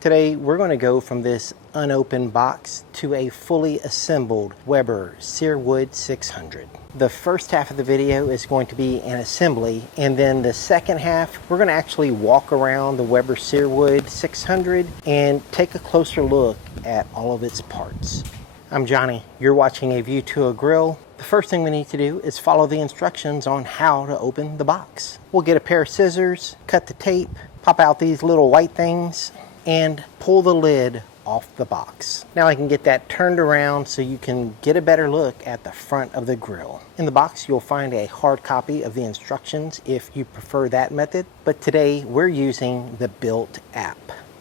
Today we're going to go from this unopened box to a fully assembled Weber Searwood 600. The first half of the video is going to be an assembly, and then the second half we're going to actually walk around the Weber Searwood 600 and take a closer look at all of its parts. I'm Johnny, you're watching A View to a Grill. The first thing we need to do is follow the instructions on how to open the box. We'll get a pair of scissors, cut the tape, pop out these little white things, and pull the lid off the box. Now I can get that turned around so you can get a better look at the front of the grill. In the box you'll find a hard copy of the instructions if you prefer that method, but today we're using the built app.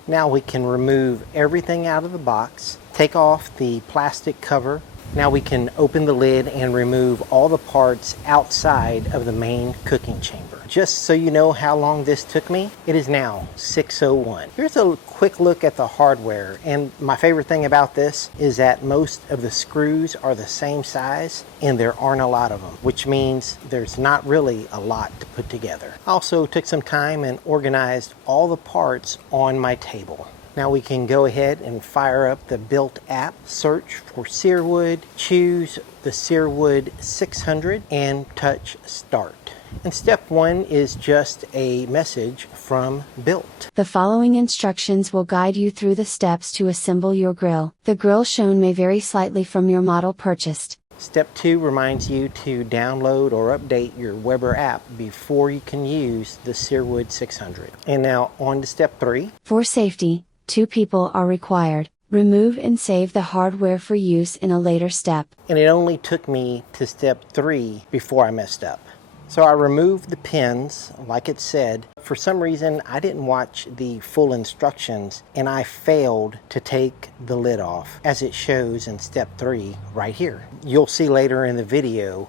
Now we can remove everything out of the box, take off the plastic cover. Now we can open the lid and remove all the parts outside of the main cooking chamber. Just so you know how long this took me, it is now 6:01. Here's a quick look at the hardware, and my favorite thing about this is that most of the screws are the same size and there aren't a lot of them, which means there's not really a lot to put together. I also took some time and organized all the parts on my table. Now we can go ahead and fire up the built app, search for Searwood, choose the Searwood 600 and touch start. And step 1 is just a message from Built. The following instructions will guide you through the steps to assemble your grill. The grill shown may vary slightly from your model purchased. Step 2 reminds you to download or update your Weber app before you can use the Searwood 600. And now on to step 3. For safety, 2 people are required. Remove and save the hardware for use in a later step. And it only took me to step 3 before I messed up. So I removed the pins, like it said. For some reason, I didn't watch the full instructions, and I failed to take the lid off, as it shows in step 3 right here. You'll see later in the video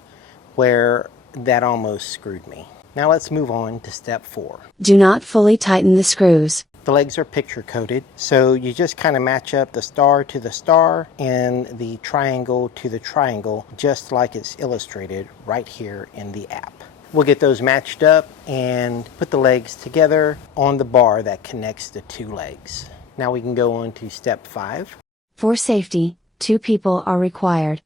where that almost screwed me. Now let's move on to step 4. Do not fully tighten the screws. The legs are picture coded, so you just kind of match up the star to the star and the triangle to the triangle, just like it's illustrated right here in the app. We'll get those matched up and put the legs together on the bar that connects the 2 legs. Now we can go on to step 5. For safety, 2 people are required.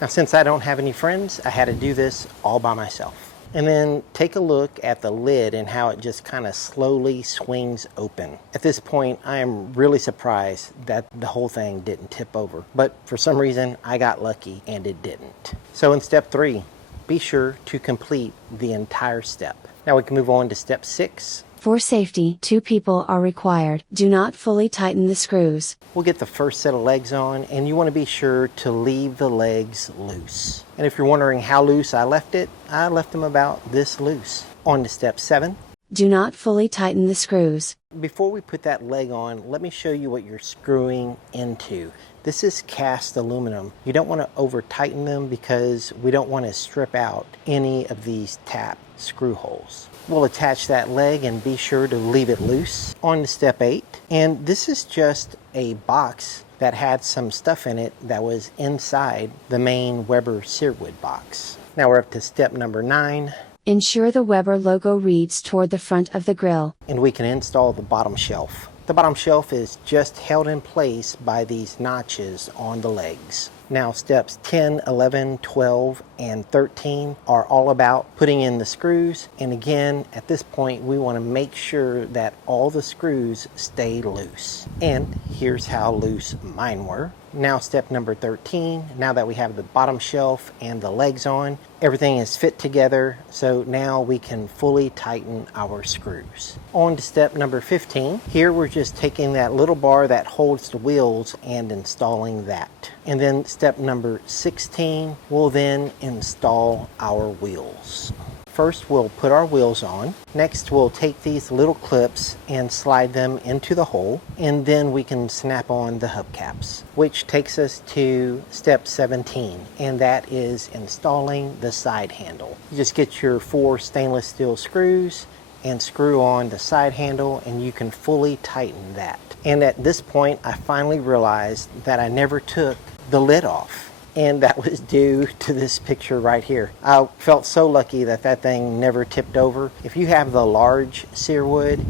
Now since I don't have any friends, I had to do this all by myself. And then take a look at the lid and how it just kind of slowly swings open. At this point, I am really surprised that the whole thing didn't tip over. But for some reason, I got lucky and it didn't. So in step 3, be sure to complete the entire step. Now we can move on to step 6. For safety, 2 people are required. Do not fully tighten the screws. We'll get the first set of legs on, and you want to be sure to leave the legs loose. And if you're wondering how loose I left them about this loose. On to step 7. Do not fully tighten the screws. Before we put that leg on, let me show you what you're screwing into. This is cast aluminum. You don't want to over tighten them because we don't want to strip out any of these tap screw holes. We'll attach that leg and be sure to leave it loose. On to step 8. And this is just a box that had some stuff in it that was inside the main Weber Searwood box. Now we're up to step number 9. Ensure the Weber logo reads toward the front of the grill. And we can install the bottom shelf. The bottom shelf is just held in place by these notches on the legs. Now steps 10, 11, 12, and 13 are all about putting in the screws. And again, at this point, we want to make sure that all the screws stay loose. And here's how loose mine were. Now step number 13, now that we have the bottom shelf and the legs on, everything is fit together, so now we can fully tighten our screws. On to step number 15. Here we're just taking that little bar that holds the wheels and installing that. And then step number 16, we'll then install our wheels. First, we'll put our wheels on. Next, we'll take these little clips and slide them into the hole, and then we can snap on the hubcaps, which takes us to step 17, and that is installing the side handle. You just get your 4 stainless steel screws and screw on the side handle, and you can fully tighten that. And at this point, I finally realized that I never took the lid off. And that was due to this picture right here. I felt so lucky that that thing never tipped over. If you have the large Searwood,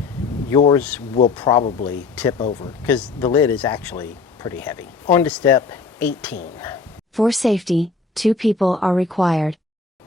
yours will probably tip over because the lid is actually pretty heavy. On to step 18. For safety, 2 people are required.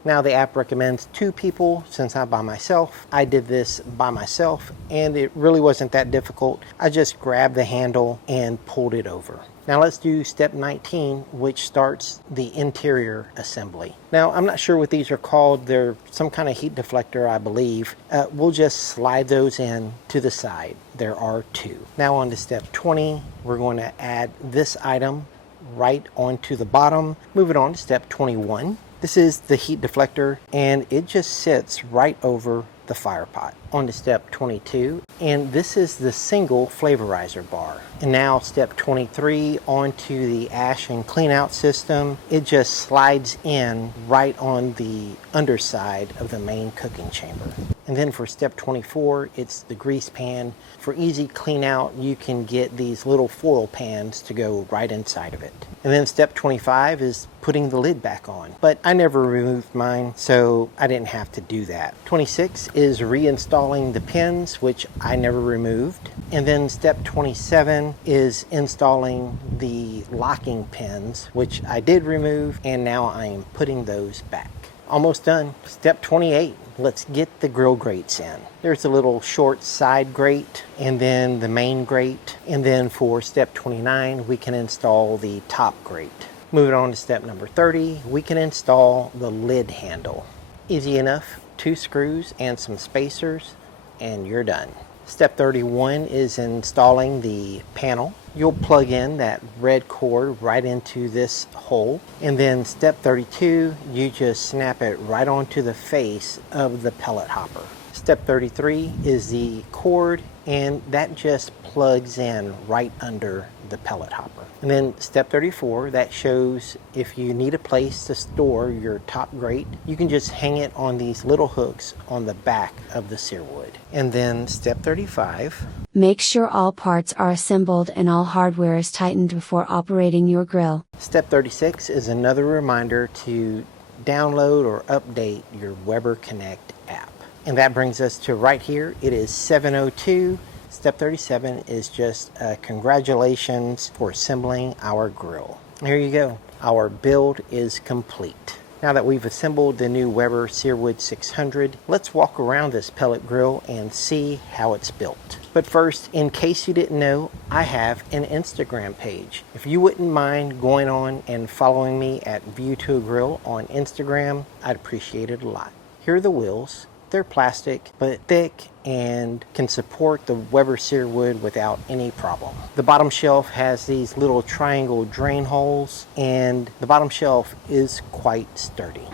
Now the app recommends 2 people since I'm by myself. I did this by myself and it really wasn't that difficult. I just grabbed the handle and pulled it over. Now let's do step 19, which starts the interior assembly. Now I'm not sure what these are called. They're some kind of heat deflector, I believe. We'll just slide those in to the side. There are 2. Now on to step 20, we're going to add this item right onto the bottom. Move it on to step 21. This is the heat deflector and it just sits right over the fire pot. On to step 22, and this is the single flavorizer bar. And now step 23, onto the ash and clean out system. It just slides in right on the underside of the main cooking chamber. And then for step 24, it's the grease pan. For easy clean out, you can get these little foil pans to go right inside of it. And then step 25 is putting the lid back on. But I never removed mine, so I didn't have to do that. 26 is reinstalling the pins, which I never removed. And then step 27 is installing the locking pins, which I did remove, and now I am putting those back. Almost done. Step 28, let's get the grill grates in. There's a little short side grate and then the main grate. And then for step 29, we can install the top grate. Moving on to step number 30, we can install the lid handle. Easy enough, 2 screws and some spacers, and you're done. Step 31 is installing the panel. You'll plug in that red cord right into this hole. And then step 32, you just snap it right onto the face of the pellet hopper. Step 33 is the cord, and that just plugs in right under the pellet hopper. And then step 34, that shows if you need a place to store your top grate, you can just hang it on these little hooks on the back of the Searwood. And then step 35. Make sure all parts are assembled and all hardware is tightened before operating your grill. Step 36 is another reminder to download or update your Weber Connect app. And that brings us to right here. It is 7:02. Step 37 is just congratulations for assembling our grill. Here you go. Our build is complete. Now that we've assembled the new Weber Searwood 600, let's walk around this pellet grill and see how it's built. But first, in case you didn't know, I have an Instagram page. If you wouldn't mind going on and following me at View to a Grill on Instagram, I'd appreciate it a lot. Here are the wheels. They're plastic, but thick and can support the Weber Searwood without any problem. The bottom shelf has these little triangle drain holes, and the bottom shelf is quite sturdy.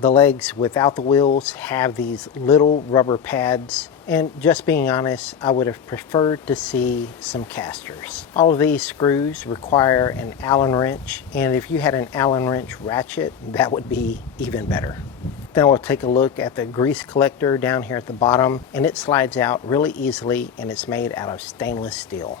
The legs without the wheels have these little rubber pads, and just being honest, I would have preferred to see some casters. All of these screws require an Allen wrench, and if you had an Allen wrench ratchet, that would be even better. Then we'll take a look at the grease collector down here at the bottom, and it slides out really easily, and it's made out of stainless steel.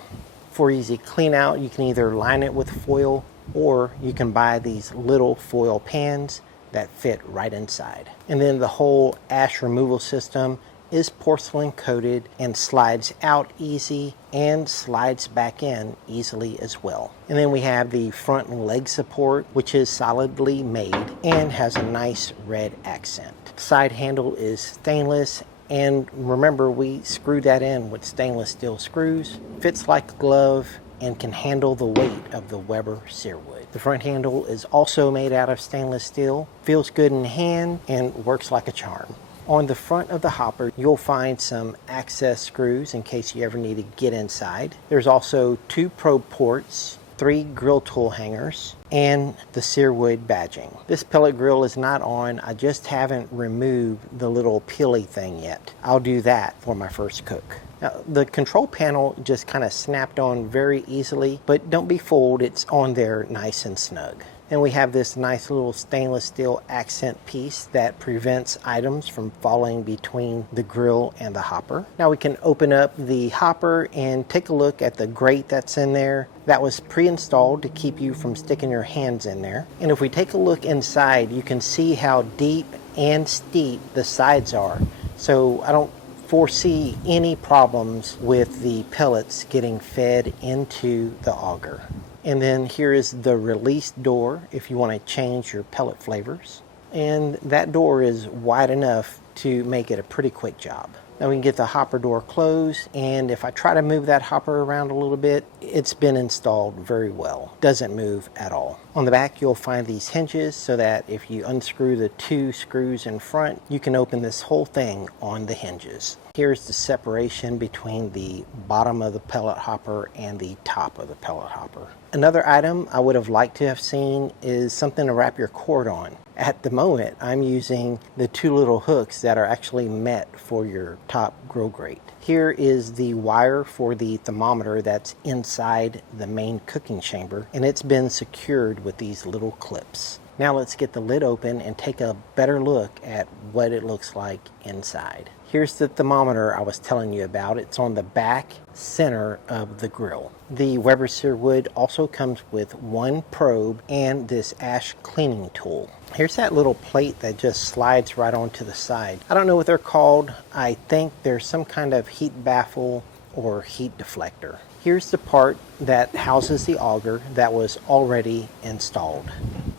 For easy clean out, you can either line it with foil, or you can buy these little foil pans that fit right inside. And then the whole ash removal system is porcelain coated and slides out easy and slides back in easily as well. And then we have the front leg support, which is solidly made and has a nice red accent. Side handle is stainless, and remember, we screwed that in with stainless steel screws. Fits like a glove and can handle the weight of the Weber Searwood. The front handle is also made out of stainless steel, feels good in the hand, and works like a charm. On the front of the hopper, you'll find some access screws in case you ever need to get inside. There's also 2 probe ports, 3 grill tool hangers, and the Searwood badging. This pellet grill is not on. I just haven't removed the little peely thing yet. I'll do that for my first cook. Now, the control panel just kind of snapped on very easily, but don't be fooled, it's on there nice and snug. And we have this nice little stainless steel accent piece that prevents items from falling between the grill and the hopper. Now we can open up the hopper and take a look at the grate that's in there. That was pre-installed to keep you from sticking your hands in there. And if we take a look inside, you can see how deep and steep the sides are. So I don't foresee any problems with the pellets getting fed into the auger. And then here is the release door if you want to change your pellet flavors. And that door is wide enough to make it a pretty quick job. Now we can get the hopper door closed, and if I try to move that hopper around a little bit, it's been installed very well. Doesn't move at all. On the back you'll find these hinges so that if you unscrew the 2 screws in front, you can open this whole thing on the hinges. Here's the separation between the bottom of the pellet hopper and the top of the pellet hopper. Another item I would have liked to have seen is something to wrap your cord on. At the moment, I'm using the 2 little hooks that are actually meant for your top grill grate. Here is the wire for the thermometer that's inside the main cooking chamber, and it's been secured with these little clips. Now let's get the lid open and take a better look at what it looks like inside. Here's the thermometer I was telling you about. It's on the back center of the grill. The Weber Searwood also comes with 1 probe and this ash cleaning tool. Here's that little plate that just slides right onto the side. I don't know what they're called. I think they're some kind of heat baffle or heat deflector. Here's the part that houses the auger that was already installed.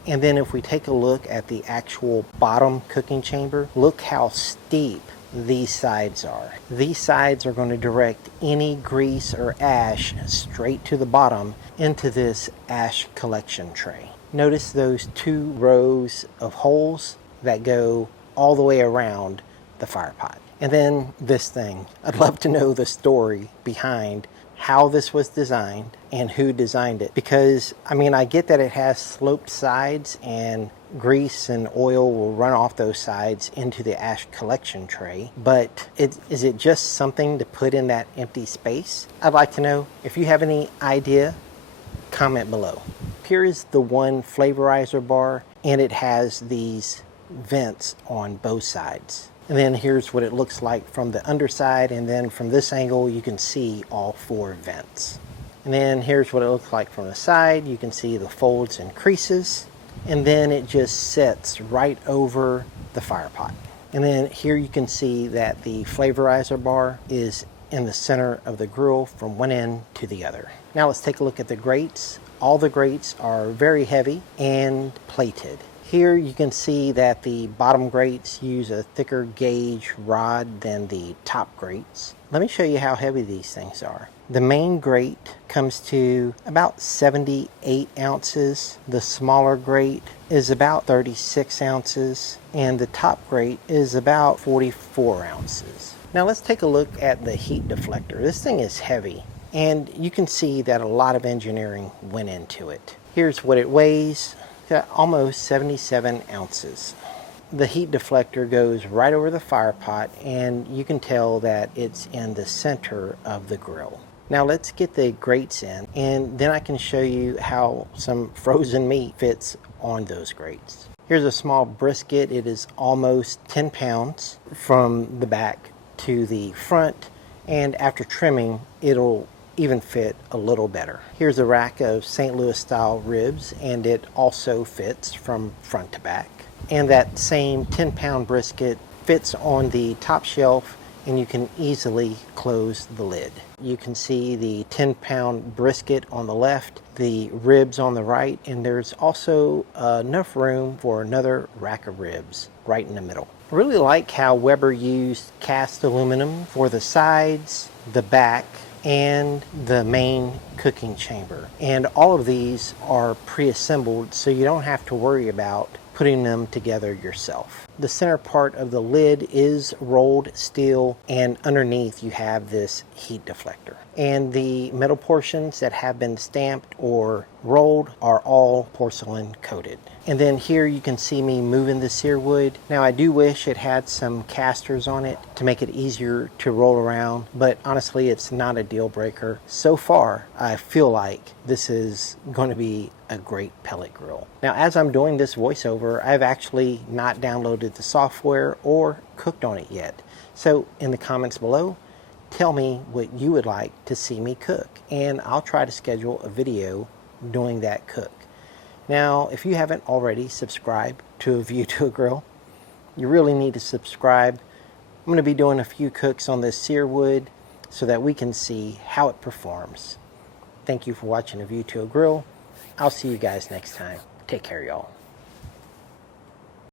And then if we take a look at the actual bottom cooking chamber, look how steep these sides are. These sides are going to direct any grease or ash straight to the bottom into this ash collection tray. Notice those 2 rows of holes that go all the way around the fire pot. And then this thing. I'd love to know the story behind how this was designed and who designed it, because I mean, I get that it has sloped sides and grease and oil will run off those sides into the ash collection tray, but is it just something to put in that empty space? I'd like to know. If you have any idea, comment below. Here is the 1 flavorizer bar, and it has these vents on both sides. And then here's what it looks like from the underside, and then from this angle you can see all 4 vents. And then here's what it looks like from the side. You can see the folds and creases, and then it just sits right over the fire pot. And then here you can see that the flavorizer bar is in the center of the grill from one end to the other. Now let's take a look at the grates. All the grates are very heavy and plated. Here you can see that the bottom grates use a thicker gauge rod than the top grates. Let me show you how heavy these things are. The main grate comes to about 78 ounces. The smaller grate is about 36 ounces. And the top grate is about 44 ounces. Now let's take a look at the heat deflector. This thing is heavy, and you can see that a lot of engineering went into it. Here's what it weighs. Got almost 77 ounces. The heat deflector goes right over the fire pot, and you can tell that it's in the center of the grill. Now let's get the grates in, and then I can show you how some frozen meat fits on those grates. Here's a small brisket. It is almost 10 pounds from the back to the front, and after trimming it'll even fit a little better. Here's a rack of St. Louis style ribs, and it also fits from front to back. And that same 10-pound brisket fits on the top shelf, and you can easily close the lid. You can see the 10-pound brisket on the left, the ribs on the right, and there's also enough room for another rack of ribs right in the middle. I really like how Weber used cast aluminum for the sides, the back, and the main cooking chamber. And all of these are pre-assembled, so you don't have to worry about putting them together yourself. The center part of the lid is rolled steel, and underneath you have this heat deflector. And the metal portions that have been stamped or rolled are all porcelain coated. And then here you can see me moving the Searwood. Now I do wish it had some casters on it to make it easier to roll around, but honestly it's not a deal breaker. So far I feel like this is going to be a great pellet grill. Now as I'm doing this voiceover, I've actually not downloaded the software or cooked on it yet. So in the comments below, tell me what you would like to see me cook, and I'll try to schedule a video doing that cook. Now, if you haven't already subscribed to A View to a Grill, you really need to subscribe. I'm going to be doing a few cooks on this Searwood so that we can see how it performs. Thank you for watching A View to a Grill. I'll see you guys next time. Take care, y'all.